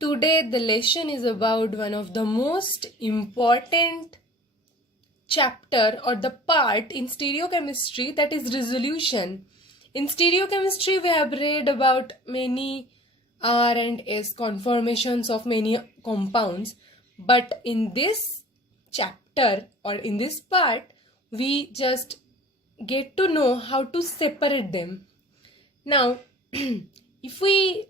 Today the lesson is about one of the most important chapter or the part in stereochemistry, that is resolution. In stereochemistry we have read about many R and S conformations of many compounds, but in this chapter or in this part we just get to know how to separate them. Now if we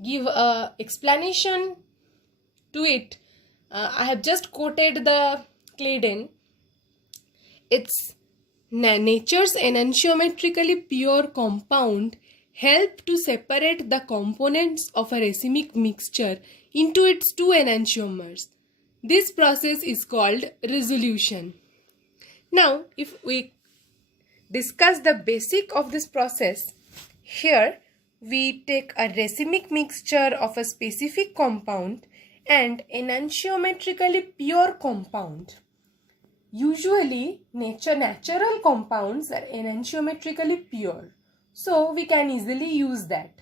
give a explanation to it, I have just quoted the Claydon. It's nature's enantiometrically pure compound help to separate the components of a racemic mixture into its two enantiomers. This process is called resolution. Now, if we discuss the basic of this process, here we take a racemic mixture of a specific compound and enantiometrically pure compound. Usually, natural compounds are enantiometrically pure, so we can easily use that.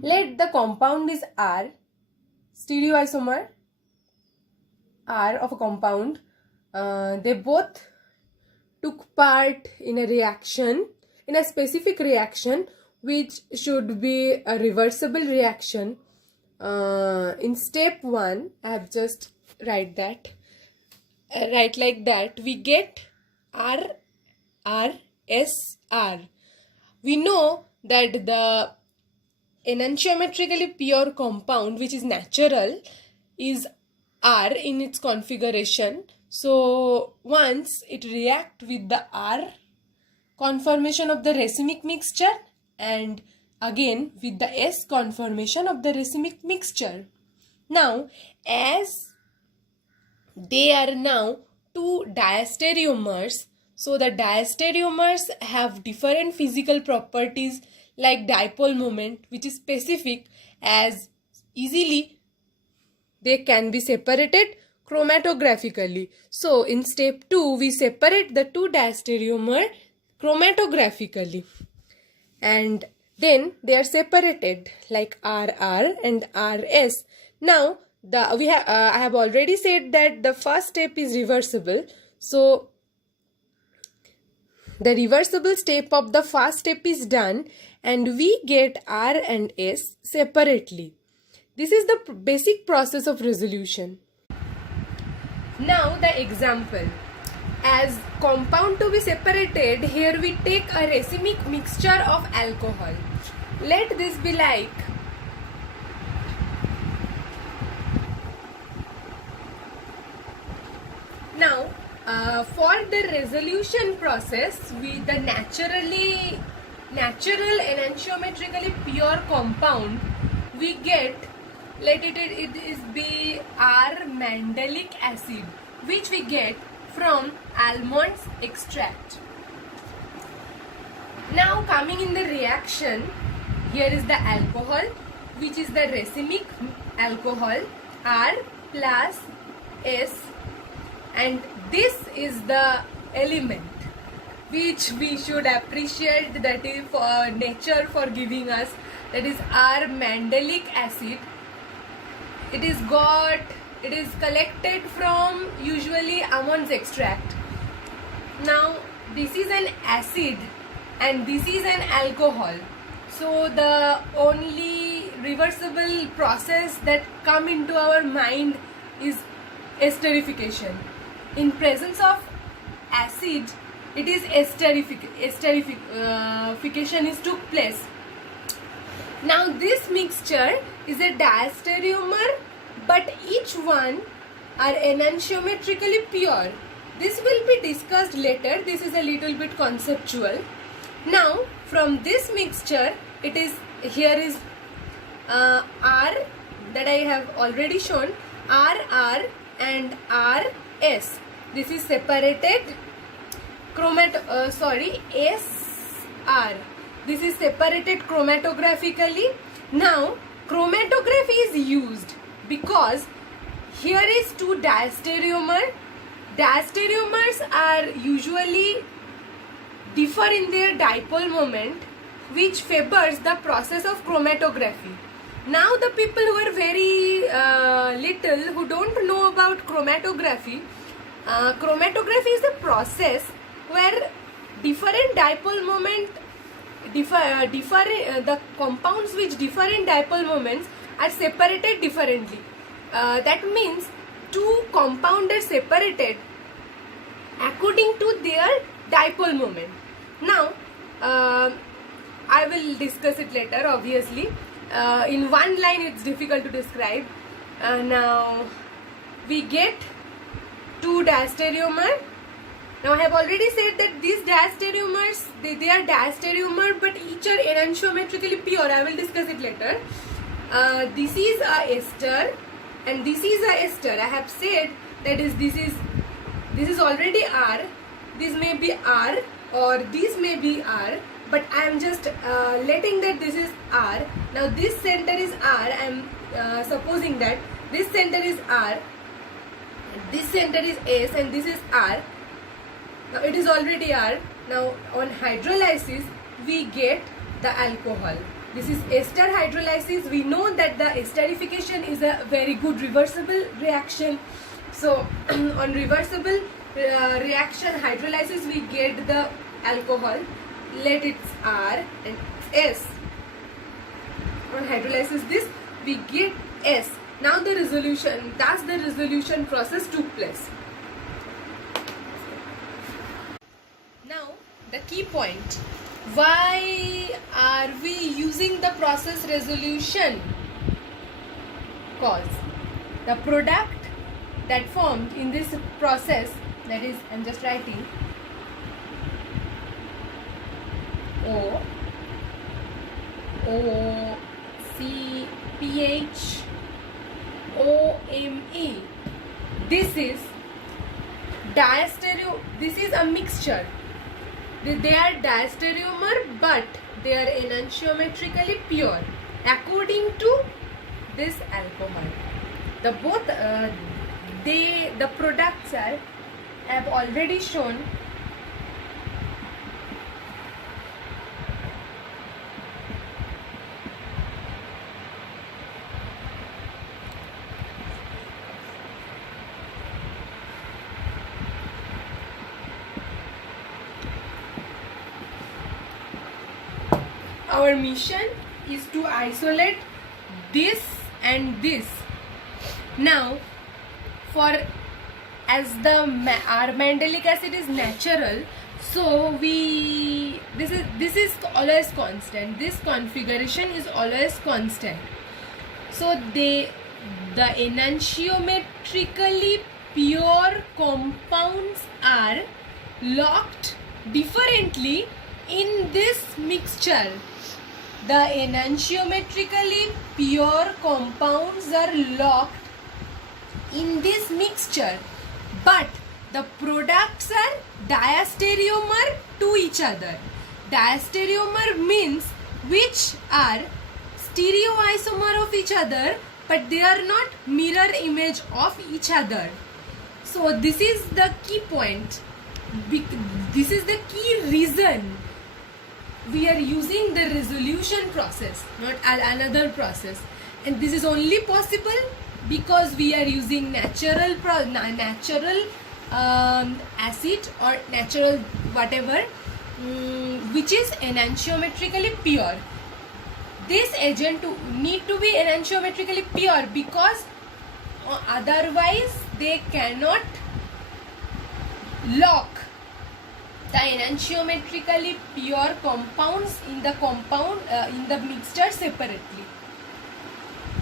Let the compound is R, stereoisomer R of a compound. They both took part in a reaction, in a specific reaction, which should be a reversible reaction. In step 1, I have just write like that, we get R, S, R. We know that the enantiometrically pure compound, which is natural, is R in its configuration. So once it reacts with the R conformation of the racemic mixture and again with the S conformation of the racemic mixture. Now, as they are now two diastereomers, so the diastereomers have different physical properties like dipole moment, which is specific, as easily they can be separated chromatographically. So in step 2 we separate the two diastereomer chromatographically, and then they are separated like RR and RS. Now I have already said that the first step is reversible. So the reversible step of the first step is done and we get R and S separately. This is the basic process of resolution. Now the example. As compound to be separated, here we take a racemic mixture of alcohol. Let this be like now for the resolution process, with the natural enantiometrically pure compound, we get, let it is be R mandelic acid, which we get from almonds extract. Now coming in the reaction, here is the alcohol, which is the racemic alcohol, R plus S, and this is the element which we should appreciate, that is for nature for giving us, that is R mandelic acid. It is collected from usually almonds extract. Now this is an acid and this is an alcohol. So the only reversible process that come into our mind is esterification. In presence of acid, it is esterification is took place. Now this mixture is a diastereomer, but each one are enantiometrically pure. This will be discussed later. This is a little bit conceptual. Now from this mixture, it is, here is R that I have already shown, RR and RS. This is separated SR. This is separated chromatographically. Now chromatography is used because here is two diastereomer. Diastereomers are usually differ in their dipole moment, which favors the process of chromatography. Now the people who are very little, who don't know about chromatography, chromatography is a process where different dipole moment, the compounds which differ in dipole moments are separated differently. That means two compounds are separated according to their dipole moment. Now, I will discuss it later, obviously. In one line it's difficult to describe. Now we get two diastereomer. Now I have already said that these diastereomers, they are diastereomer, but each are enantiometrically pure. I will discuss it later. This is a ester and this is a ester. I have said that this is already R. This may be R or this may be R, but I am just letting that this is R. Now this center is R. I am supposing that this center is R, this center is S, and this is R. Now it is already R. Now on hydrolysis we get the alcohol. This is ester hydrolysis. We know that the esterification is a very good reversible reaction. So on reversible reaction hydrolysis we get the alcohol. Let it R and S. On hydrolysis this we get S. Now the resolution, thus the resolution process took place. Now the key point. Why are we using the process resolution? Cause the product that formed in this process, that is, I am just writing OCPHOME. This is diastereo. This is a mixture. They are diastereomer, but they are enantiometrically pure according to this alcohol. The both the products are, I have already shown. Our mission is to isolate this and this. Now, as our mandelic acid is natural, so this is always constant. This configuration is always constant. So the enantiometrically pure compounds are locked differently in this mixture. The enantiometrically pure compounds are locked in this mixture, but the products are diastereomer to each other. Diastereomer means which are stereoisomer of each other, but they are not mirror image of each other. So this is the key point. This is the key reason we are using the resolution process, not another process. And this is only possible because we are using natural acid or natural whatever, which is enantiometrically pure. This agent need to be enantiometrically pure because otherwise they cannot lock the enantiometrically pure compounds in the mixture separately.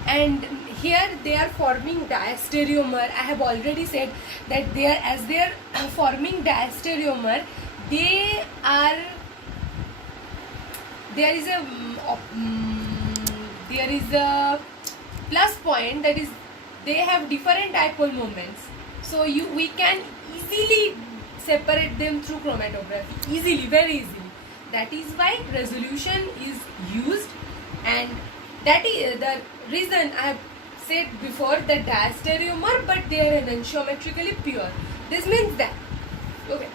And here they are forming diastereomer. I have already said that as they are forming diastereomer, there is a plus point, that is they have different dipole moments. So we can easily separate them through chromatography, easily, very easily. That is why resolution is used, and that is the reason I have said before that diastereomer, but they are enantiometrically pure. This means that, okay.